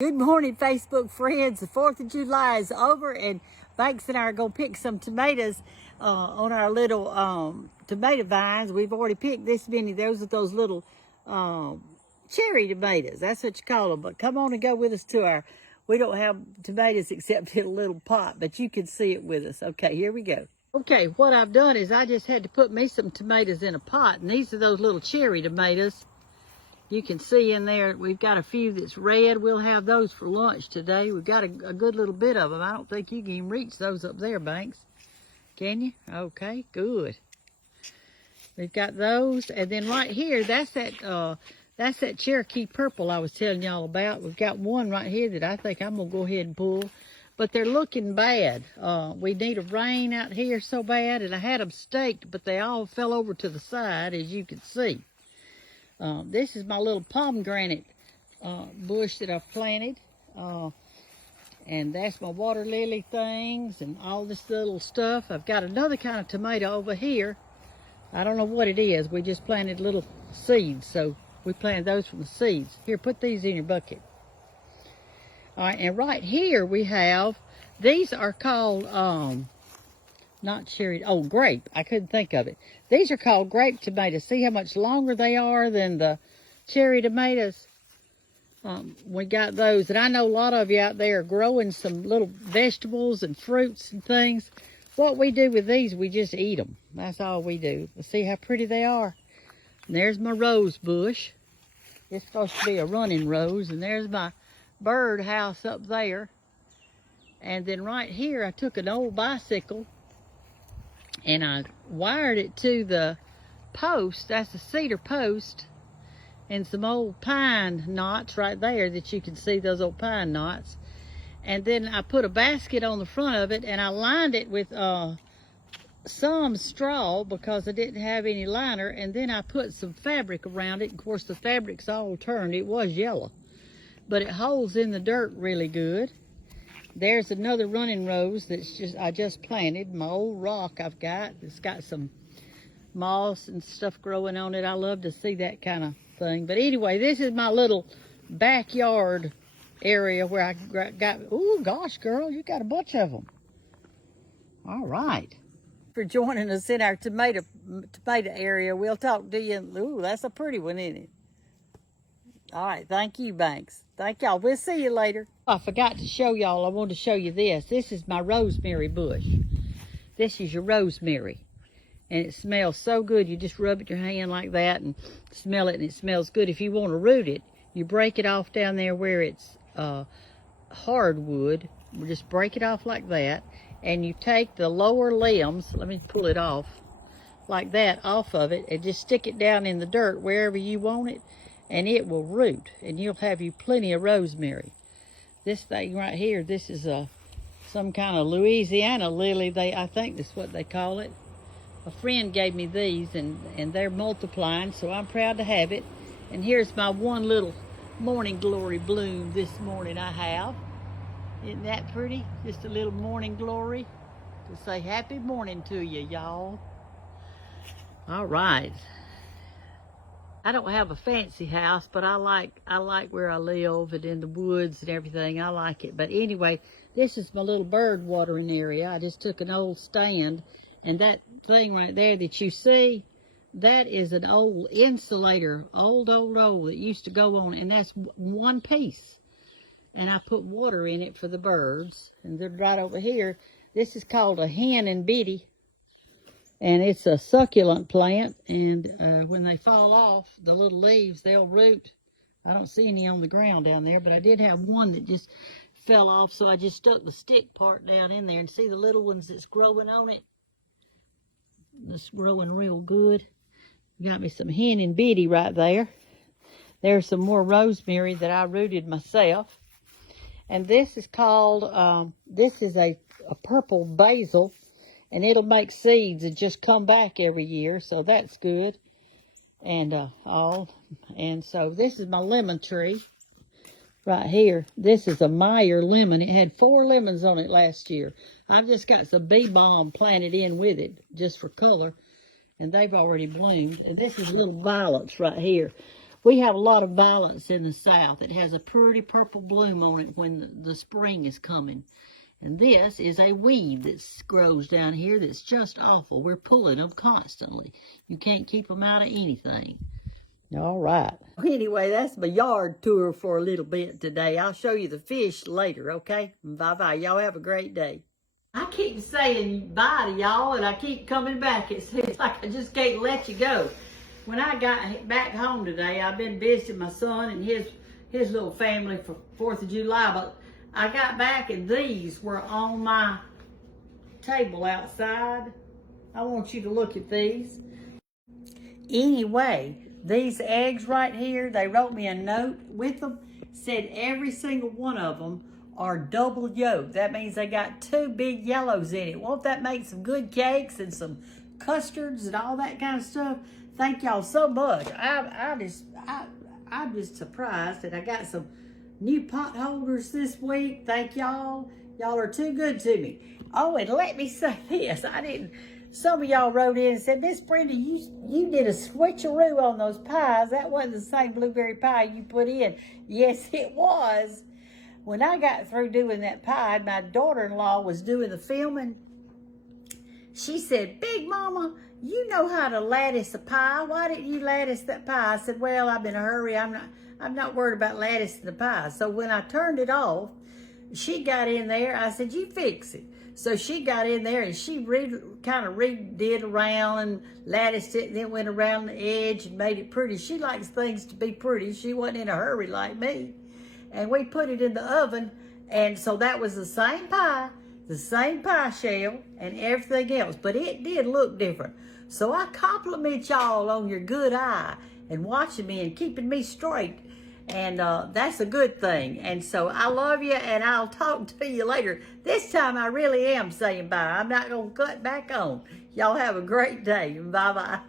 Good morning, Facebook friends. The 4th of July is over, and Banks and I are going to pick some tomatoes on our little tomato vines. We've already picked this many. Those are those little cherry tomatoes. That's what you call them. But come on and go with us to our, we don't have tomatoes except in a little pot, but you can see it with us. Okay, here we go. Okay, what I've done is I just had to put me some tomatoes in a pot, and these are those little cherry tomatoes. You can see in there, we've got a few that's red. We'll have those for lunch today. We've got a good little bit of them. I don't think you can even reach those up there, Banks. Can you? Okay, good. We've got those. And then right here, that's that Cherokee purple I was telling y'all about. We've got one right here that I think I'm going to go ahead and pull. But they're looking bad. We need a rain out here so bad. And I had them staked, but they all fell over to the side, as you can see. This is my little pomegranate bush that I've planted. And that's my water lily things and all this little stuff. I've got another kind of tomato over here. I don't know what it is. We just planted little seeds. So we planted those from the seeds. Here, put these in your bucket. All right, and right here we have, these are called, not cherry, oh, grape. I couldn't think of it. These are called grape tomatoes. See how much longer they are than the cherry tomatoes? We got those. And I know a lot of you out there are growing some little vegetables and fruits and things. What we do with these, we just eat them. That's all we do. See how pretty they are? And there's my rose bush. It's supposed to be a running rose. And there's my bird house up there. And then right here, I took an old bicycle and I wired it to the post. That's a cedar post, and some old pine knots right there that you can see, those old pine knots. And then I put a basket on the front of it, and I lined it with some straw because I didn't have any liner. And then I put some fabric around it. Of course, the fabric's all turned. It was yellow, but it holds in the dirt really good. There's another running rose that's I just planted. My old rock I've got. It's got some moss and stuff growing on it. I love to see that kind of thing. But anyway, this is my little backyard area where I got, oh gosh, girl, you got a bunch of them. All right. For joining us in our tomato area. We'll talk to you. Ooh, that's a pretty one, isn't it? All right, thank you, Banks. Thank y'all. We'll see you later. I forgot to show y'all. I wanted to show you this. This is my rosemary bush. This is your rosemary. And it smells so good. You just rub it in your hand like that and smell it, and it smells good. If you want to root it, you break it off down there where it's hardwood. Just break it off like that. And you take the lower limbs, let me pull it off, like that, off of it, and just stick it down in the dirt wherever you want it. And it will root, and you'll have you plenty of rosemary. This thing right here, this is some kind of Louisiana lily. I think that's what they call it. A friend gave me these, and they're multiplying, so I'm proud to have it. And here's my one little morning glory bloom this morning I have. Isn't that pretty? Just a little morning glory to say happy morning to you, y'all. All right. I don't have a fancy house, but I like where I live and in the woods and everything. I like it. But anyway, this is my little bird watering area. I just took an old stand, and that thing right there that you see, that is an old insulator, old that used to go on, and that's one piece. And I put water in it for the birds. And they're right over here. This is called a hen and biddy. And it's a succulent plant, and when they fall off, the little leaves, they'll root. I don't see any on the ground down there, but I did have one that just fell off, so I just stuck the stick part down in there, and see the little ones that's growing on it? It's growing real good. Got me some hen and biddy right there. There's some more rosemary that I rooted myself. And this is called, this is a purple basil. And it'll make seeds and just come back every year, so that's good. And and so this is my lemon tree right here. This is a Meyer lemon. It had 4 lemons on it last year. I've just got some bee balm planted in with it just for color, and they've already bloomed. And this is little violets right here. We have a lot of violets in the south. It has a pretty purple bloom on it when the spring is coming. And this is a weed that grows down here that's just awful. We're pulling them constantly. You can't keep them out of anything. All right. Anyway, that's my yard tour for a little bit today. I'll show you the fish later, okay? Bye-bye. Y'all have a great day. I keep saying bye to y'all, and I keep coming back. It's like I just can't let you go. When I got back home today, I've been visiting my son and his little family for 4th of July, but I got back and these were on my table outside. I want you to look at these. Anyway, these eggs right here, they wrote me a note with them, said every single one of them are double yolk. That means they got 2 big yellows in it. Won't that make some good cakes and some custards and all that kind of stuff? Thank y'all so much. I'm just surprised that I got some new pot holders this week. Thank y'all. Y'all are too good to me. Oh, and let me say this. Some of y'all wrote in and said, Miss Brenda, you did a switcheroo on those pies. That wasn't the same blueberry pie you put in. Yes, it was. When I got through doing that pie, my daughter-in-law was doing the filming. She said, Big Mama, you know how to lattice a pie. Why didn't you lattice that pie? I said, well, I'm in a hurry. I'm not worried about latticing the pie. So when I turned it off, she got in there. I said, you fix it. So she got in there and she kind of redid around and latticed it and then went around the edge and made it pretty. She likes things to be pretty. She wasn't in a hurry like me. And we put it in the oven. And so that was the same pie shell and everything else. But it did look different. So I compliment y'all on your good eye and watching me and keeping me straight. And that's a good thing. And so I love you, and I'll talk to you later. This time I really am saying bye. I'm not going to cut back on. Y'all have a great day. Bye-bye.